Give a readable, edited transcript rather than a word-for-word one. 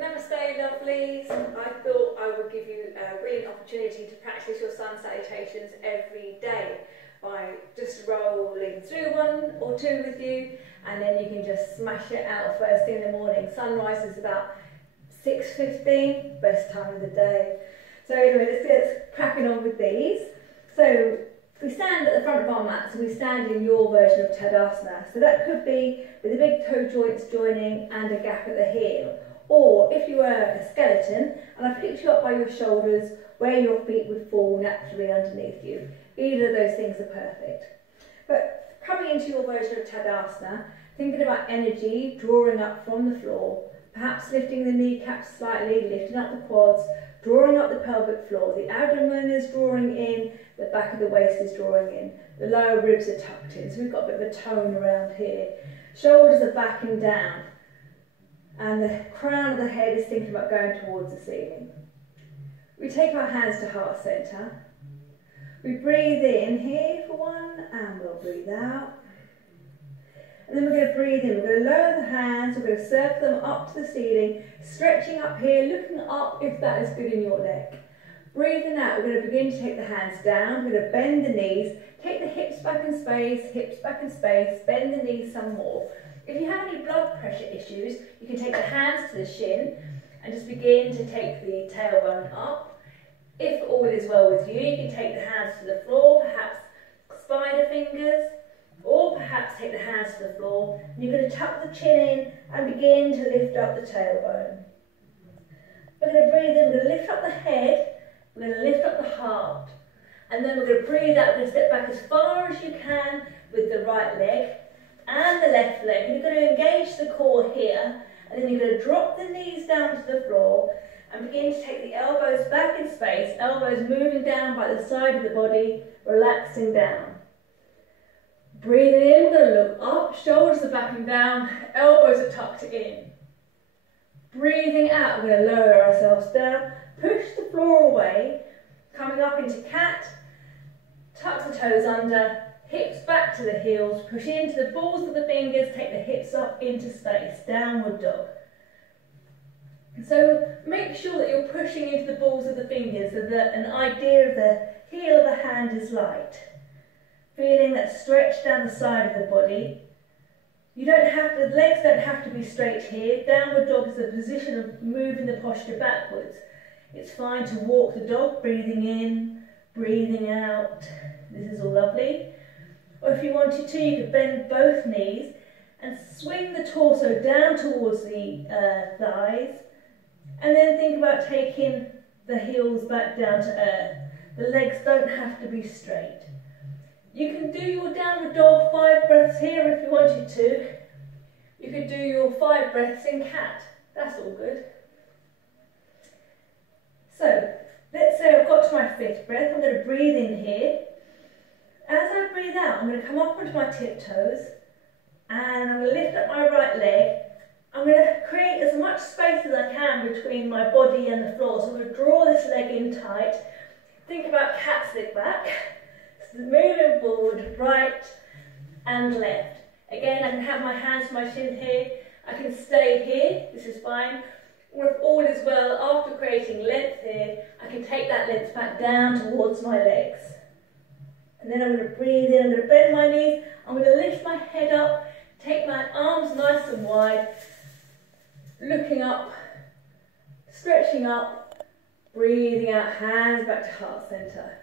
Namaste lovelies. I thought I would give you a brilliant opportunity to practice your sun salutations every day by just rolling through one or two with you, and then you can just smash it out first thing in the morning. Sunrise is about 6:15, best time of the day. So anyway, let's get cracking on with these. So we stand at the front of our mat, so we stand in your version of Tadasana. So that could be with the big toe joints joining and a gap at the heel. Or if you were a skeleton, and I picked you up by your shoulders where your feet would fall naturally underneath you. Either of those things are perfect. But coming into your version of Tadasana, thinking about energy drawing up from the floor, perhaps lifting the kneecaps slightly, lifting up the quads, drawing up the pelvic floor. The abdomen is drawing in, the back of the waist is drawing in, the lower ribs are tucked in, so we've got a bit of a tone around here. Shoulders are backing down, and the crown of the head is thinking about going towards the ceiling. We take our hands to heart centre. We breathe in here for one, and we'll breathe out. And then we're going to breathe in. We're going to lower the hands, we're going to circle them up to the ceiling, stretching up here, looking up if that is good in your neck. Breathing out, we're going to begin to take the hands down, we're going to bend the knees, take the hips back in space, bend the knees some more. If you have any blood pressure issues, you can take the hands to the shin and just begin to take the tailbone up. If all is well with you, you can take the hands to the floor, perhaps spider fingers, or perhaps take the hands to the floor. And you're going to tuck the chin in and begin to lift up the tailbone. We're going to breathe in, we're going to lift up the head, we're going to lift up the heart. And then we're going to breathe out, we're going to step back as far as you can with the right leg and the left leg. And you're going to engage the core here, and then you're going to drop the knees down to the floor and begin to take the elbows back in space, elbows moving down by the side of the body, relaxing down. Breathing in, we're going to look up, shoulders are backing down, elbows are tucked in. Breathing out, we're going to lower ourselves down, push the floor away, coming up into cat, tuck the toes under, hips back to the heels, push into the balls of the fingers, take the hips up into space, downward dog. So make sure that you're pushing into the balls of the fingers so that an idea of the heel of the hand is light. Feeling that stretch down the side of the body. The legs don't have to be straight here. Downward dog is a position of moving the posture backwards. It's fine to walk the dog, breathing in, breathing out. This is all lovely. Or if you wanted to, you could bend both knees and swing the torso down towards the thighs, and then think about taking the heels back down to earth. The legs don't have to be straight. You can do your downward dog 5 breaths here if you wanted to. You could do your 5 breaths in cat. That's all good. So, let's say I've got to my 5th breath. I'm going to breathe in here. As I breathe out, I'm going to come up onto my tiptoes, and I'm going to lift up my right leg. I'm going to create as much space as I can between my body and the floor. So I'm going to draw this leg in tight. Think about cat sit back. Moving forward, right and left. Again, I can have my hands to my chin here. I can stay here, this is fine. Or if all is well, after creating length here, I can take that length back down towards my legs. And then I'm going to breathe in, I'm going to bend my knees, I'm going to lift my head up, take my arms nice and wide, looking up, stretching up, breathing out, hands back to heart centre.